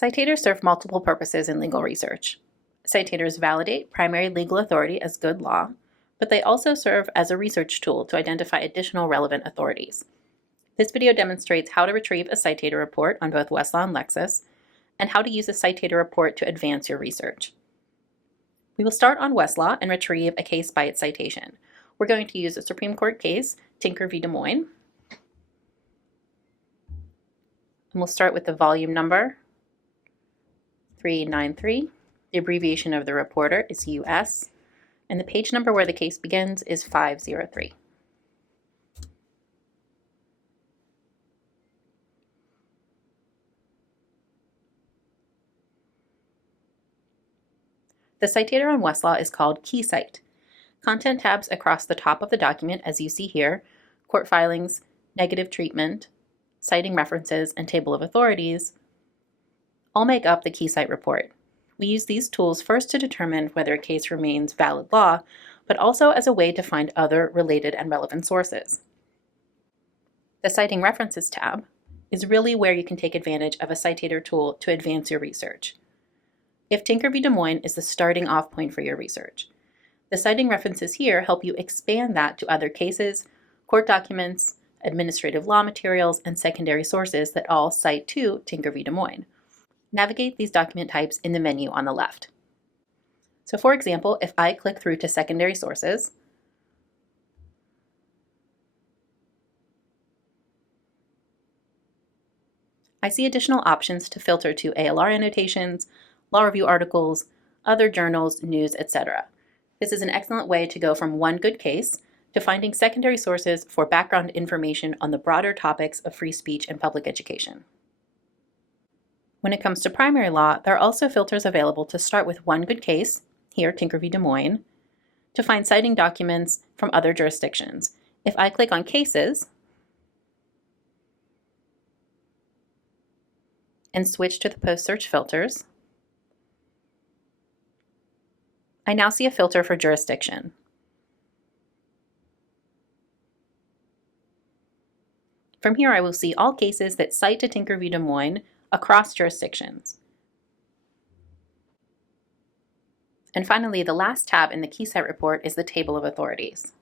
Citators serve multiple purposes in legal research. Citators validate primary legal authority as good law, but they also serve as a research tool to identify additional relevant authorities. This video demonstrates how to retrieve a citator report on both Westlaw and Lexis, and how to use a citator report to advance your research. We will start on Westlaw and retrieve a case by its citation. We're going to use a Supreme Court case, Tinker v. Des Moines. And we'll start with the volume number, 393. The abbreviation of the reporter is US, and the page number where the case begins is 503. The citator on Westlaw is called Key Cite. Content tabs across the top of the document, as you see here, court filings, negative treatment, citing references, and table of authorities, all make up the Key Cite report. We use these tools first to determine whether a case remains valid law, but also as a way to find other related and relevant sources. The Citing References tab is really where you can take advantage of a citator tool to advance your research. If Tinker v. Des Moines is the starting off point for your research, the citing references here help you expand that to other cases, court documents, administrative law materials, and secondary sources that all cite to Tinker v. Des Moines. Navigate these document types in the menu on the left. So for example, if I click through to secondary sources, I see additional options to filter to ALR annotations, law review articles, other journals, news, etc. This is an excellent way to go from one good case to finding secondary sources for background information on the broader topics of free speech and public education. When it comes to primary law, there are also filters available to start with one good case, here Tinker v. Des Moines, to find citing documents from other jurisdictions. If I click on Cases and switch to the post-search filters, I now see a filter for jurisdiction. From here, I will see all cases that cite to Tinker v. Des Moines across jurisdictions. And finally, the last tab in the Key Cite report is the Table of Authorities.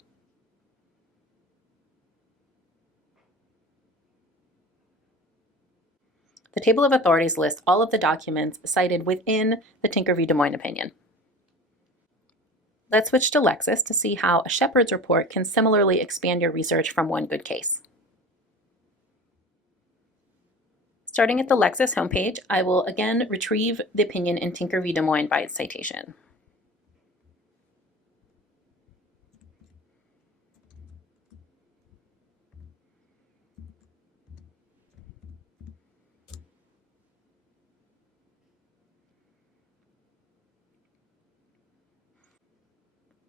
The Table of Authorities lists all of the documents cited within the Tinker v. Des Moines opinion. Let's switch to Lexis to see how a Shepard's report can similarly expand your research from one good case. Starting at the Lexis homepage, I will again retrieve the opinion in Tinker v. Des Moines by its citation.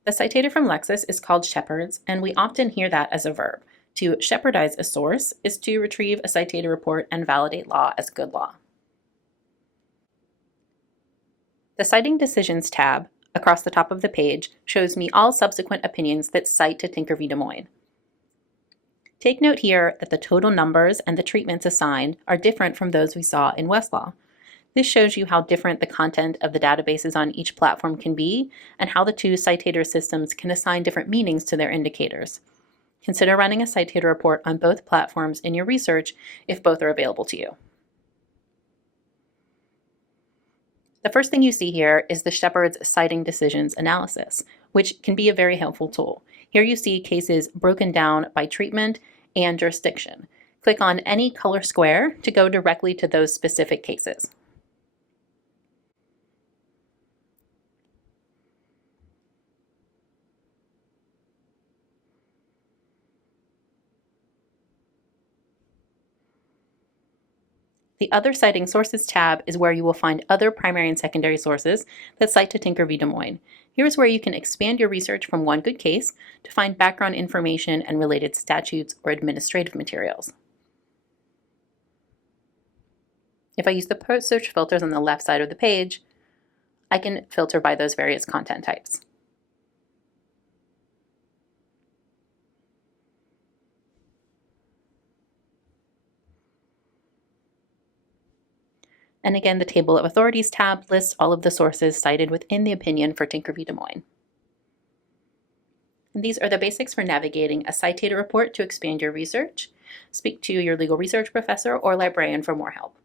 The citator from Lexis is called Shepard's, and we often hear that as a verb. To shepardize a source is to retrieve a citator report and validate law as good law. The Citing Decisions tab across the top of the page shows me all subsequent opinions that cite to Tinker v. Des Moines. Take note here that the total numbers and the treatments assigned are different from those we saw in Westlaw. This shows you how different the content of the databases on each platform can be and how the two citator systems can assign different meanings to their indicators. Consider running a citator report on both platforms in your research if both are available to you. The first thing you see here is the Shepard's Citing Decisions analysis, which can be a very helpful tool. Here you see cases broken down by treatment and jurisdiction. Click on any color square to go directly to those specific cases. The Other Citing Sources tab is where you will find other primary and secondary sources that cite to Tinker v. Des Moines. Here's where you can expand your research from one good case to find background information and related statutes or administrative materials. If I use the post-search filters on the left side of the page, I can filter by those various content types. And again, the Table of Authorities tab lists all of the sources cited within the opinion for Tinker v. Des Moines. And these are the basics for navigating a Citator report to expand your research. Speak to your legal research professor or librarian for more help.